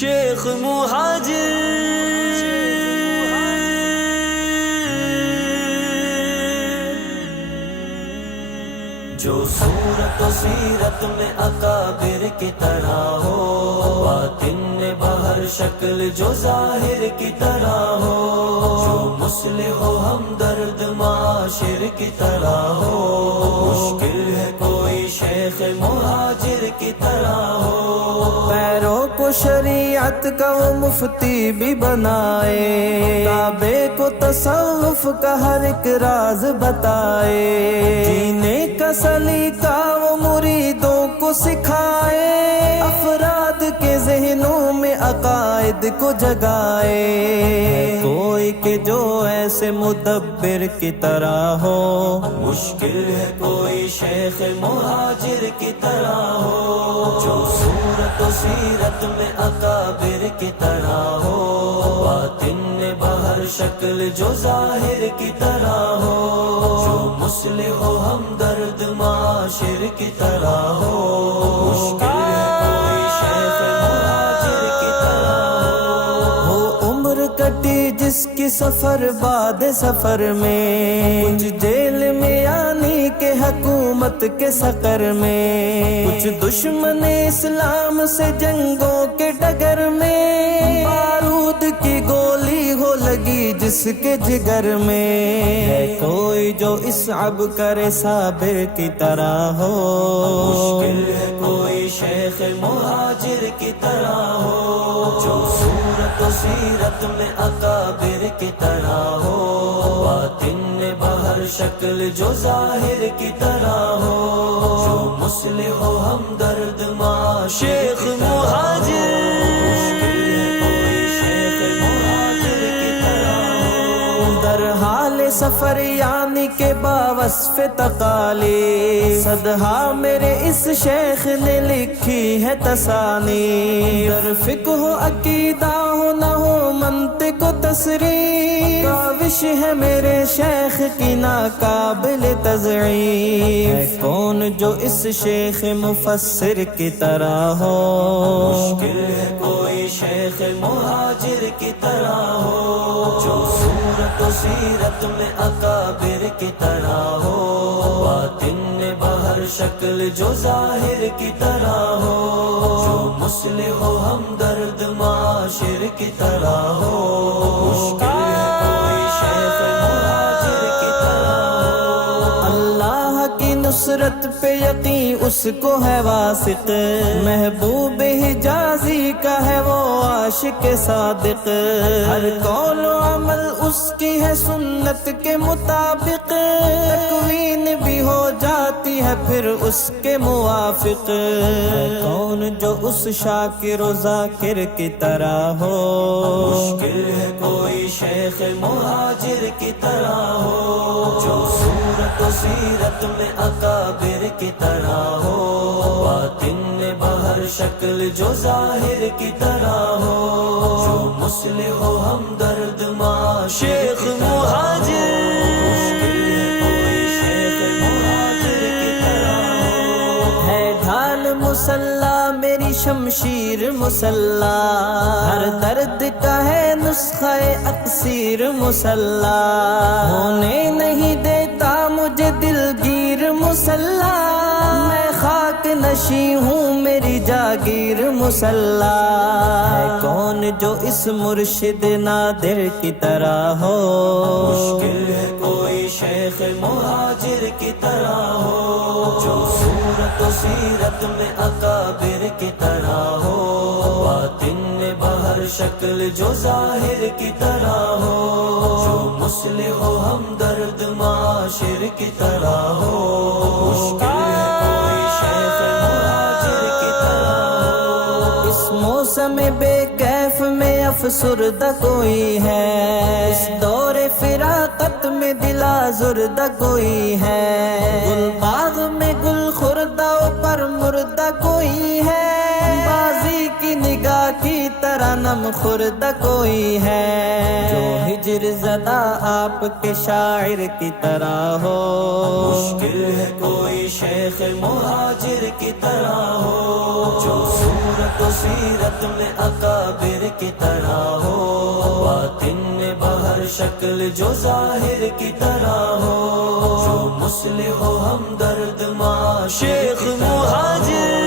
شیخ مہاجر جو صورت و سیرت میں اکابر کی طرح ہو، باطن میں بہر شکل جو ظاہر کی طرح ہو، جو مصلح و ہمدرد معاشر کی طرح ہو، مشکل ہے کوئی شیخ مہاجر کی طرح ہو۔ پیروں کو شریعت کا وہ مفتی بھی بنائے، کعبے کو تصوف کا ہر ایک راز بتائے، جینے کا سلیقہ وہ مریدوں کو سکھائے، افراد کے ذہنوں میں عقائد کو جگائے، کوئی کہ جو ایسے مدبر کی طرح ہو، مشکل ہے کوئی شیخ مہاجر کی طرح ہو، جو صورت و سیرت میں اکابر کی طرح ہو، باطن میں بہر شکل جو ظاہر کی طرح ہو، جو مصلح و ہمدرد معاشر کی طرح ہو، مشکل ہے کوئی شیخ مہاجر کی طرح ہو عمر کٹی جس کی سفر بعد سفر میں، کچھ جیل میں یعنی کہ حکومت کے سقر میں، کچھ دشمن اسلام سے جنگوں کے ڈگر میں، بارود کی گولی ہو لگی جس کے جگر میں، ہے کوئی جو اصعب کرے صابر کی طرح ہو، مشکل ہے کوئی شیخ مہاجر کی طرح ہو، جو صورت و سیرت میں اکابر کی طرح ہو، باطن میں بہر شکل جو ظاہر کی طرح ہو، جو مصلح و ہمدرد معاشر شیخ مہاجر در حال سفر یعنی کہ باوصف تقالی، صدہا میرے اس شیخ نے لکھی ہے تصانی، در فقہ و عقیدہ ہو نہ ہو منطق و تصریف، کاوش ہے میرے شیخ کی ناقابل تضعیف، ہے کون جو اس شیخ مفسر کی طرح ہو، مشکل ہے کوئی شیخ مہاجر کی طرح ہو، جو صورت و سیرت میں اکابر کی طرح ہو، باطن میں بہر شکل جو ظاہر کی طرح ہو، جو مصلح و ہمدرد معاشر کی طرح ہو، مشکل ہے کوئی شیخ مہاجر کی طرح ہو۔ اللہ کی نصرت پہ یقین اس کو ہے واثق، محبوب حجازی کا ہے وہ عاشق صادق، ہر قول و عمل اس کی ہے سنت کے مطابق، تکوین بھی ہو جاتی ہے پھر اس کے موافق، کون جو اس شاکر و ذاکر کی طرح ہو، مشکل ہے کوئی شیخ مہاجر کی طرح ہو، جو صورت و سیرت میں اکابر کی طرح ہو، باطن میں بہر شکل جو ظاہر کی طرح ہو، جو مصلح و ہمدرد معاشر شیخ مہاجر ہے ڈھال مسلح میری شمشیر مسلح، ہر درد کا ہے نسخہ اکسیر مسلح، ہونے نہیں دیتا مجھے دلگیر مسلح، میں خاک نشیں ہوں میری جاگیر مسلح، ہے کون جو اس مرشد نادر کی طرح ہو، مشکل ہے کوئی شیخ مہاجر کی طرح ہو، جو صورت و سیرت میں اکابر کی طرح ہو، باطن میں بہر شکل جو ظاہر کی طرح ہو، جو مصلح و ہمدرد معاشر کی طرح ہو، مشکل ہے کوئی شیخ مہاجر کی طرح ہو۔ اس موسم بے کیف میں افسردہ کوئی ہے، اس دور فراقت میں دل آزردہ کوئی ہے، گل باغ میں گل خوردہ پر مردہ کوئی ہے، بازی کی نگاہ کی طرح نہ غم خوردہ کوئی ہے جو ہجر زدہ آپ کے شاعر کی طرح ہو مشکل ہے کوئی شیخ مہاجر کی طرح ہو جو صورت و سیرت میں اکابر کی طرح ہو باطن میں بہر شکل جو ظاہر کی طرح ہو جو مصلح و ہمدرد معاشر شیخ مہاجر